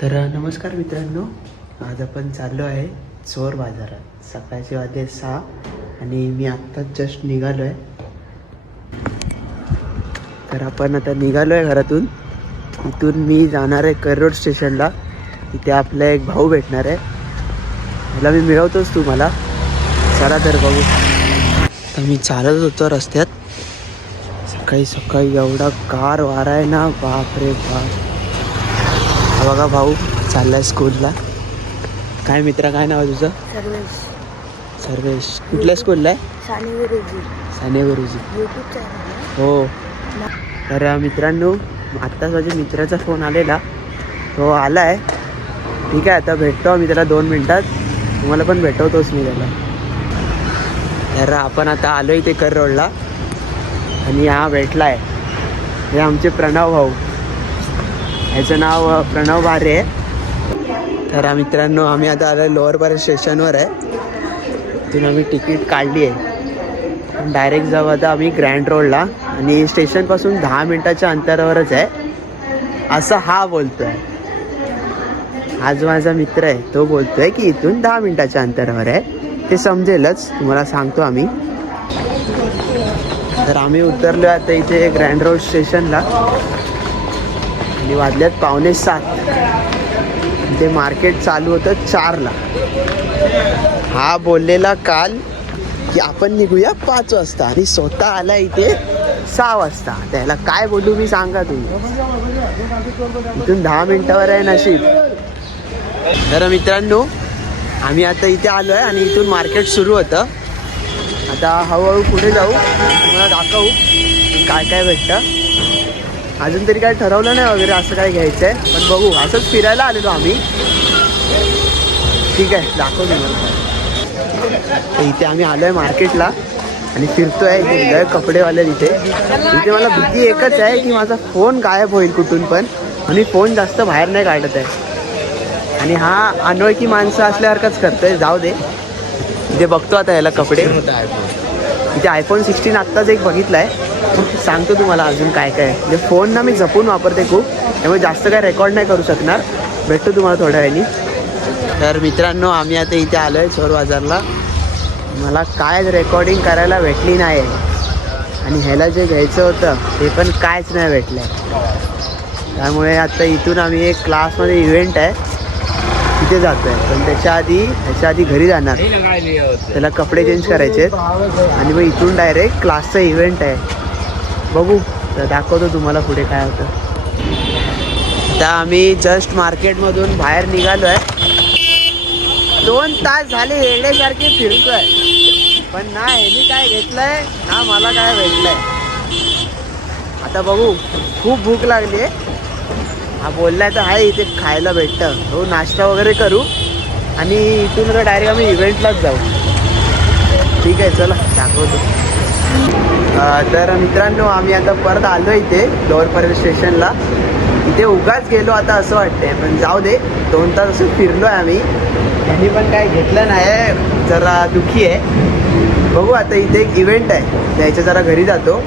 तर नमस्कार मित्रांनो, आज आपण चाललो आहे चोर बाजारात. सकाळचे वाजले 6 आणि मी आत्ताच जस्ट निघालो आहे. तर आपण आता निघालो आहे घरातून. इथून मी जाणार आहे करोड स्टेशनला. इथे आपला एक भाऊ भेटणार आहे, मला मी मिळवतोच तुम्हाला. चला तर बघू. तर मी चालत होतो रस्त्यात, सकाळी सकाळी एवढा गार वारा आहे ना, बाप रे बाप. बघा भाऊ चाललाय स्कूलला. काय मित्रा, काय नाव आहे तुझं? सर्वेश. सर्वेश. कुठल्या स्कूलला आहे? साने गुरुजी. हो. तर मित्रांनो, आत्ताच माझ्या मित्राचा फोन आलेला, तो आला आहे. ठीक आहे, आता भेटतो आम्ही त्याला 2 मिनटात. तुम्हाला पण भेटवतोच मी त्याला. तर आपण आता आलो इथे कर रोडला आणि हा भेटला आहे. हे आमचे प्रणव भाऊ, ह्याचं नाव प्रणव बारे आहे. तर मित्रांनो, आम्ही आता आलो लोअर परेल स्टेशनवर आहे. तिथून आम्ही तिकीट काढली आहे. डायरेक्ट जाऊ आता आम्ही ग्रँड रोडला आणि स्टेशनपासून 10 मिनटाच्या अंतरावरच आहे, असं हा बोलतो आहे. हा जो माझा मित्र आहे तो बोलतो आहे की इथून 10 मिनटाच्या अंतरावर आहे. ते समजेलच, तुम्हाला सांगतो आम्ही. तर आम्ही उतरलो आता इथे ग्रँड रोड स्टेशनला आणि वाजल्यात 6:45. ते मार्केट चालू होतं 4ला. हा बोललेला काल की आपण निघूया 5 वाजता आणि स्वतः आला इथे 6 वाजता. त्याला काय बोलू मी, सांगा तुम्ही. इथून 10 मिनटावर आहे नशीब. तर मित्रांनो, आम्ही आता इथे आलो आहे आणि इथून मार्केट सुरू होतं. आता हळूहळू पुढे जाऊ, तुम्हाला दाखवू काय काय भेटतं. अजून तरी काय ठरवलं नाही वगैरे असं काय घ्यायचं आहे, पण बघू. असंच फिरायला आलेलो आम्ही. ठीक आहे, दाखवतो मला. तर इथे आम्ही आलो आहे मार्केटला आणि फिरतो आहे. इथे निघाय कपडेवाले तिथे. इथे मला भीती एकच आहे की माझा फोन गायब होईल कुठून पण, आणि फोन जास्त बाहेर नाही काढत आहे. आणि हा अनोळखी माणसं असल्यासारखंच करतोय. जाऊ दे, इथे बघतो आता याला कपडे. इथे iPhone 16 आत्ताच एक बघितला आहे. सांगतो तुम्हाला अजून काय काय आहे. म्हणजे फोन ना मी जपून वापरते खूप, त्यामुळे जास्त काय रेकॉर्ड नाही करू शकणार. भेटतो तुम्हाला थोड्या वेळाने. तर मित्रांनो, आम्ही आता इथे आलो आहे चोर बाजारला. मला काय रेकॉर्डिंग करायला भेटली नाही आहे आणि ह्याला जे घ्यायचं होतं ते पण कायच नाही भेटलं आहे. त्यामुळे आता इथून आम्ही एक क्लासमध्ये इव्हेंट आहे तिथे जातो आहे. पण ह्याच्या आधी घरी जाणार, त्याला कपडे चेंज करायचे आहेत आणि मग इथून डायरेक्ट क्लासचा इव्हेंट आहे. बघू, तर दाखवतो तुम्हाला पुढे काय होतं. आता आम्ही जस्ट मार्केटमधून बाहेर निघालो आहे. 2 तास झाले येण्यासारखे फिरतोय, पण ना ह्यानी काय घेतलंय ना मला काय भेटलंय. आता बघू, खूप भूक लागली आहे. हा बोललाय तर आहे इथे खायला भेटतं. हो, नाश्ता वगैरे करू आणि इथून आता डायरेक्ट आम्ही इव्हेंटलाच जाऊ. ठीक आहे, चला दाखवतो. तर मित्रांनो, आम्ही आता परत आलो इथे लोअर परेल स्टेशनला. इथे उगाच गेलो आता असं वाटतंय, पण जाऊ दे. 2 तास असं फिरलो आहे आम्ही. त्यांनी पण काय घेतलं नाही, जरा दुःखी आहे. बघू, आता इथे एक इव्हेंट आहे, त्याच्या जरा घरी जातो,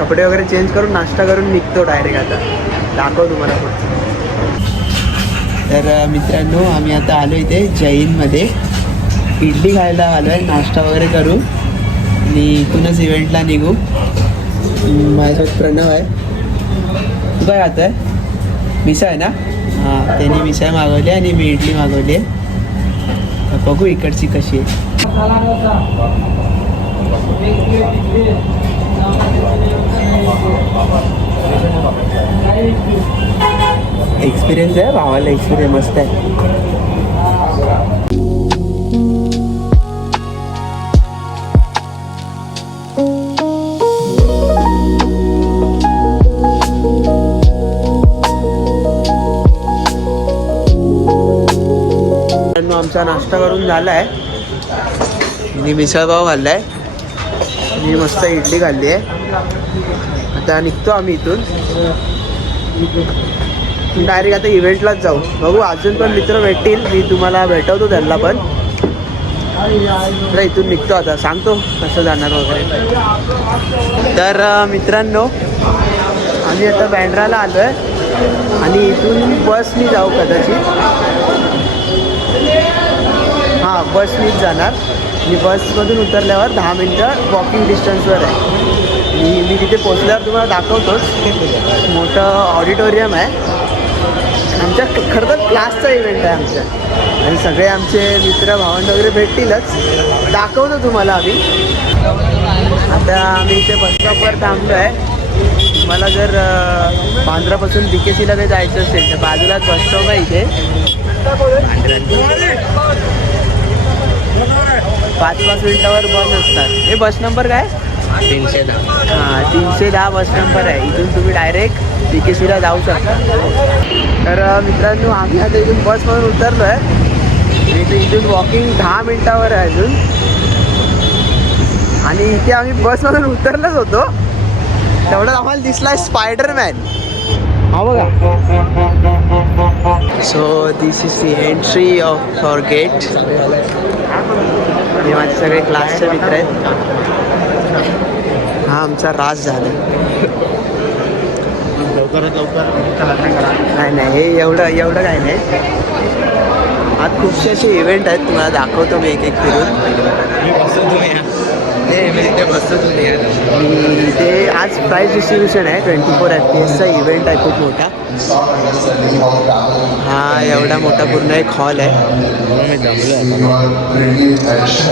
कपडे वगैरे चेंज करून नाश्ता करून निघतो डायरेक्ट. आता दाखव तुम्हाला पुढचं. तर मित्रांनो, आम्ही आता आलो इथे जैनमध्ये. इडली खायला आलो आहे, नाश्ता वगैरे करू आणि इथूनच इव्हेंटला निघू. माझ्यासोबत प्रणव आहे. तू काय खात आहे? मिसळ आहे ना? हां, त्यांनी मिसळ मागवली आणि मी इडली मागवली आहे. बघू इकडची कशी आहे. एक्सपिरियन्स आहे भावाला, एक्सपिरियन्स मस्त आहे. आमचा नाश्ता करून झाला आहे. मी मिसळपाव खाल्ला आहे, मी मस्त इडली खाल्ली आहे. आता निघतो आम्ही इथून डायरेक्ट. आता इव्हेंटलाच जाऊ. बघू, अजून पण मित्र भेटतील, मी तुम्हाला भेटवतो त्यांना पण. तर इथून निघतो आता, सांगतो कसं जाणार वगैरे. तर मित्रांनो, आम्ही आता बँड्राला आलो आहे आणि इथून बसनी जाऊ कदाचित. हां बसनीच जाणार आणि बसमधून उतरल्यावर 10 मिनटं वॉकिंग डिस्टन्सवर आहे. मी तिथे पोचल्यावर तुम्हाला दाखवतोच. मोठं ऑडिटोरियम आहे. आमच्या खरं तर क्लासचा इव्हेंट आहे आमच्या आणि सगळे आमचे मित्र भावंड वगैरे भेटतीलच. दाखवतो तुम्हाला आम्ही. आता आम्ही इथे बसस्टॉपवर थांबलो आहे. मला जर बांद्रापासून BKCला काही जायचं असेल तर बाजूलाच बसस्टॉप आहे इथे. 5-5 मिनिटावर बस असतात. हे बस नंबर काय? 310. हां 310 बस नंबर आहे. इथून तुम्ही डायरेक्ट BKCला जाऊ शकता. तर मित्रांनो आम्ही आता इथून बसमधून उतरलो आहे. इथून वॉकिंग 10 मिनिटावर आहे अजून. आणि इथे आम्ही बसमधून उतरलोच होतो तेवढ्यात आम्हाला दिसला स्पायडरमॅन. हा बघा. So this is the entry of our gate. हे माझे सगळे क्लासचे मित्र आहेत. हा आमचा राज झाला. नाही नाही हे एवढं काय नाही. आज खूपसे असे इव्हेंट आहेत. तुम्हाला दाखवतो मी एक एक फिरून. ते आज प्राईज डिस्ट्रीब्युशन आहे. 24 FPS इव्हेंट आहे खूप मोठा. हा एवढा मोठा पूर्ण एक हॉल आहे.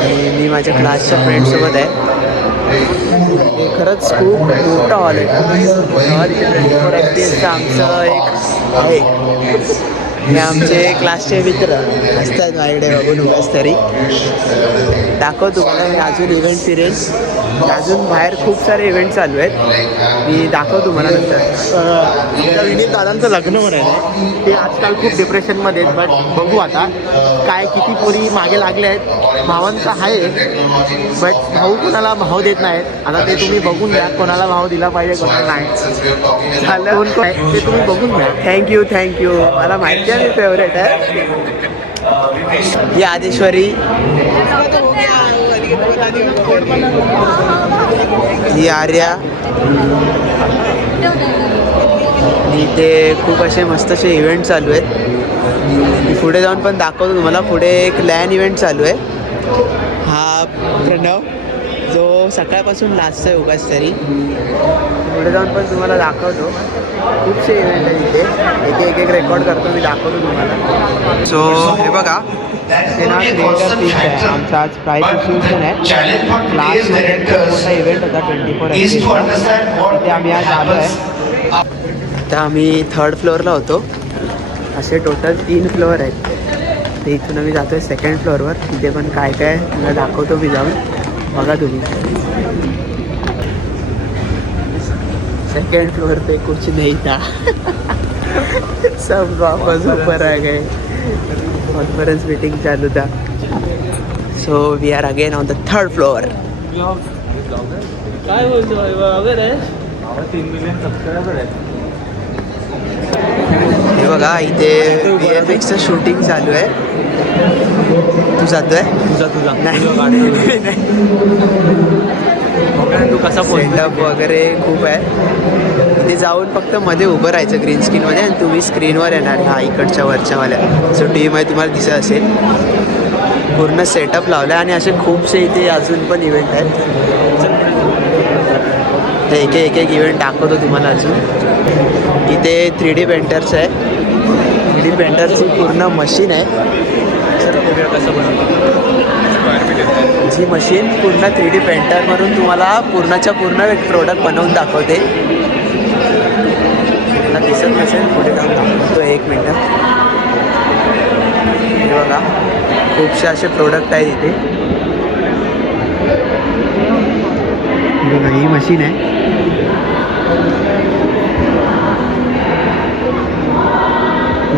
आणि मी माझ्या क्लासच्या फ्रेंडसोबत आहे. हे खरंच खूप मोठा हॉल आहे. 24 FPS आमचं एक आहे. हे आमचे क्लासचे मित्र असतात माझ्याकडे बघून उगाच तरी. दाखव तुम्हाला मी अजून इव्हेंट फिरेन. अजून बाहेर खूप सारे इव्हेंट चालू आहेत. मी दाखव तुम्हाला नंतर. विनीत दादांचं लग्न म्हणायला ते आजकाल खूप डिप्रेशनमध्ये आहेत. बट बघू आता काय किती पोरी मागे लागले आहेत. भावांचा आहे बट भाऊ कोणाला भाव देत नाहीत. आता ते तुम्ही बघून घ्या कोणाला भाव दिला पाहिजे कोणाला नाही. झालं ते तुम्ही बघून घ्या. थँक्यू. मला माहिती आहे मी फेवरेट आहे. ही आदेश्वरी. ही आर्या. इथे खूप असे मस्त असे इव्हेंट चालू आहेत. पुढे जाऊन पण दाखवतो तुम्हाला. पुढे एक लॅन इव्हेंट चालू आहे. हा प्रणव जो सकाळपासून नाचतोय उगाच तरी. पुढे जाऊन पण तुम्हाला दाखवतो. खूपसे इव्हेंट आहे इथे. एक रेकॉर्ड करतो मी. दाखवतो तुम्हाला. सो हे बघा हे नाव क्रिएटर पीस आहे. आमचा आज प्राईज डिस्ट्रीब्युशन आहे. क्लासमध्ये मोठा इव्हेंट होता 24 FPS. तिथे आम्ही आज आलो आहे. आता आम्ही 3rd फ्लोअरला होतो. असे टोटल 3 फ्लोअर आहेत. ते इथून आम्ही जातो आहे 2nd फ्लोअरवर. तिथे पण काय काय मला दाखवतो मी जाऊन. बघा तुम्ही. 2nd फ्लोर पे कुछ नहीं था. सब वापस ऊपर आ गए. कॉन्फरन्स मीटिंग चालू था. So we are again on the 3rd floor. काय बोलतो वगैरे 3 मिलियन सबस्क्रायबर आहेत. हे बघा इथे VFXचं शूटिंग चालू आहे. तू जातोय? तुझा नाही तू कसा सेटअप वगैरे खूप आहे. इथे जाऊन फक्त मध्ये उभं राहायचं ग्रीन स्क्रीनमध्ये आणि तुम्ही स्क्रीनवर येणार. हा इकडच्या वरच्यावाल्या जो टीव्हीमध्ये तुम्हाला दिसत असेल. पूर्ण सेटअप लावला आहे आणि असे खूपसे इथे अजून पण इव्हेंट आहेत. ते एक इव्हेंट दाखवतो तुम्हाला अजून. इथे 3D पेंटर्स आहे. 3D पेंटरची पूर्ण मशीन आहे. जी मशीन पूर्ण 3D पेंटरवरून तुम्हाला पूर्णच्या पूर्ण एक प्रोडक्ट बनवून दाखवते. मला दिसत नसेल पुढे जाऊन दाखवतो. 1 मिनटं. हे बघा खूपसे असे प्रोडक्ट आहेत इथे. बघा ही मशीन आहे.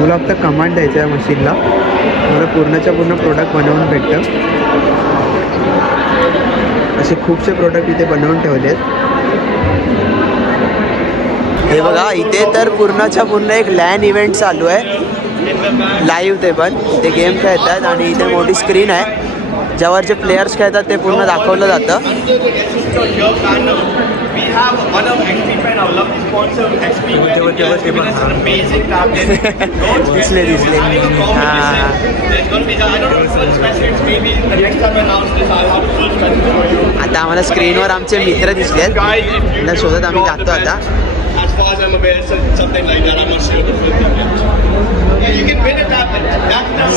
मला फक्त कमांड द्यायचं आहे मशीनला. मला पूर्णच्या पूर्ण प्रोडक्ट बनवून भेटतं. असे खूपसे प्रोडक्ट इथे बनवून ठेवले आहेत. हे बघा इथे तर पूर्णच्या पूर्ण एक लॅन इव्हेंट चालू आहे. लाईव्ह ते पण इथे गेम खेळतात आणि इथे मोठी स्क्रीन आहे ज्यावर जे प्लेयर्स खेळतात ते पूर्ण दाखवलं जातं. have one of XP friend, our lovely sponsor, XP. It's given us an amazing tablet. दिसले दिसले हां There's going to be, I don't know the full specifics. Maybe the next time I announce this, I'll have the full specifics for you. आता आम्हाला स्क्रीनवर आमचे मित्र दिसलेत Guys, if you त्यांना शोधत आम्ही जातो आता as far as I'm aware, something like that. I'm not sure the full thing. Yeah, you can win a tablet.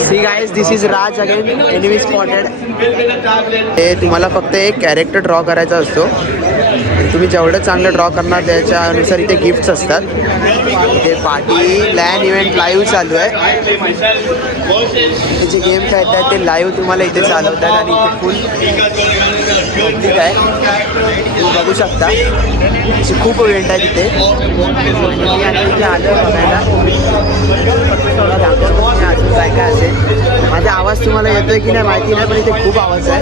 See guys this is Raj again enemy spotted Will win a tablet. ते तुम्हाला फक्त एक character draw करायचा असतो तुम्ही जेवढं चांगलं draw करणार त्याच्यानुसार इथे गिफ्ट्स असतात इथे पार्टी लॅन इव्हेंट लाईव्ह चालू आहे I play myself versus हे जे गेम खेळतात ते लाईव्ह तुम्हाला इथे चालवतात आणि इथे फुल पब्लिक आहे तुम्ही बघू शकता असे खूप इव्हेंट आहे तिथे मी आता इथे आलो बघायला थोडा दाखवतो तुम्ही अजून काय काय असेल माझा आवाज तुम्हाला येतोय की नाही माहिती नाही पण इथे खूप आवाज आहे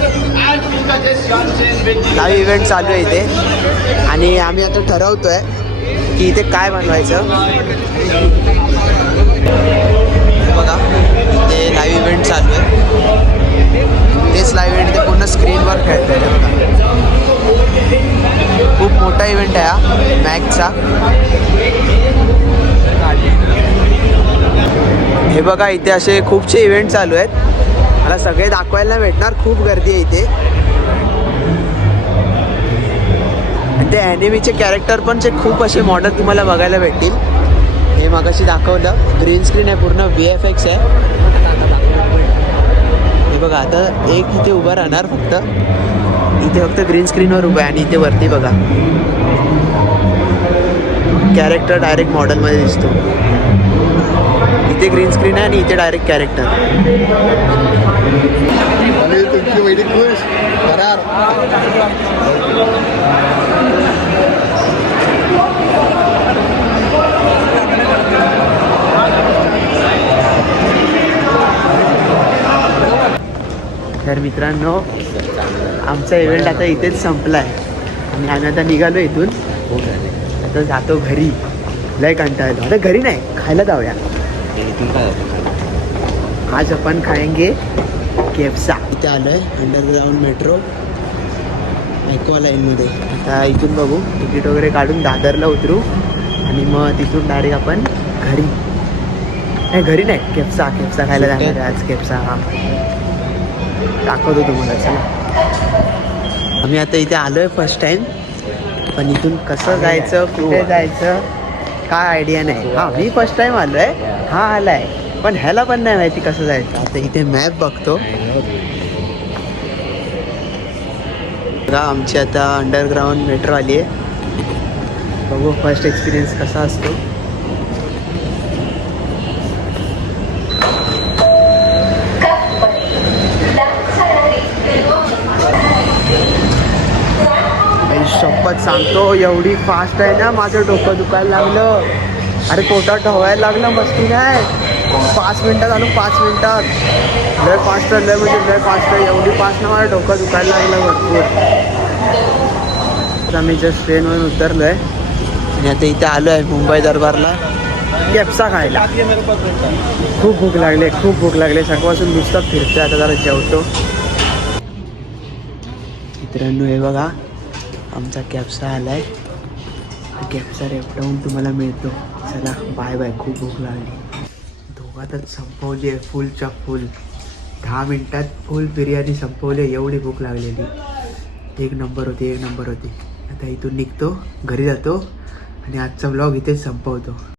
लाईव्ह इव्हेंट चालू आहे इथे आणि आम्ही आता ठरवतोय की इथे काय बनवायचं बघा इथे लाईव्ह इव्हेंट चालू आहे तेच लाईव्ह इव्हेंट ते पूर्ण स्क्रीनवर खेळतोय ते बघा खूप मोठा इव्हेंट आहे हा मॅचचा हे बघा इथे असे खूपसे इव्हेंट चालू आहेत मला सगळे दाखवायला भेटणार खूप गर्दी आहे इथे ते ॲनिमीचे कॅरेक्टर पण जे खूप असे मॉडल तुम्हाला बघायला भेटतील हे मगाशी दाखवलं ग्रीन स्क्रीन आहे पूर्ण VFX आहे हे बघा आता एक इथे उभं राहणार फक्त इथे फक्त ग्रीन स्क्रीनवर उभं आहे आणि इथे वरती बघा कॅरेक्टर डायरेक्ट मॉडेलमध्ये दिसतो इथे ग्रीन स्क्रीन आहे आणि इथे डायरेक्ट कॅरेक्टर तुमची वैदिक खुश करार तर मित्रांनो आमचा इव्हेंट आता इथेच संपला आहे आणि आम्ही आता निघालो इथून आता जातो घरी लय कंटाळलो आता घरी नाही खायला जाऊया आज आपण खाएंगे केफ्सा इथे आलो आहे अंडरग्राऊंड मेट्रो ॲक्वा लाईनमध्ये आता इथून बघू तिकीट वगैरे काढून दादरला उतरू आणि मग तिथून डायरेक्ट आपण घरी नाही घरी नाही केफ्सा खायला जाणार आहे आज केफ्सा हा दाखवतो तुम्हाला चला आम्ही आता इथे आलो आहे फर्स्ट टाईम पण इथून कसं जायचं कुठे जायचं काय आयडिया नाही हां मी फर्स्ट टाईम आलो आहे हा आला आहे पण ह्याला पण नाही माहिती कसं जायचं आता इथे मॅप बघतो बघा आमची आता अंडरग्राऊंड मेट्रो आली आहे बघू फर्स्ट एक्सपिरियन्स कसा असतो शपथ सांगतो एवढी फास्ट आहे ना माझं डोकं दुखायला लागलं अरे पोटात ढवायला लागलं मस्ती नाही 5 मिनिटात आणून 5 मिनिटात लय फास्ट लय म्हणजे लय फास्ट आहे एवढी फास्ट ना माझं डोकं दुखायला लागलं भरपूर आता मी जस्ट ट्रेनवरून उतरलो आहे आणि आता इथे आलो आहे मुंबई दरबारला केफ्सा खायला खूप भूक लागले सकाळपासून नुसतं फिरतोय आता जरा जेवतो मित्रांनो हे बघा आमचा कॅप्सा आला आहे कॅप्सा रेपटावून तुम्हाला मिळतो चला बाय बाय खूप भूक लागली दोघातच संपवली आहे फुलच्या फुल 10 मिनिटात फुल बिर्याणी संपवली एवढी भूक लागलेली एक नंबर होती आता इथून निघतो घरी जातो आणि आजचा व्लॉग इथेच संपवतो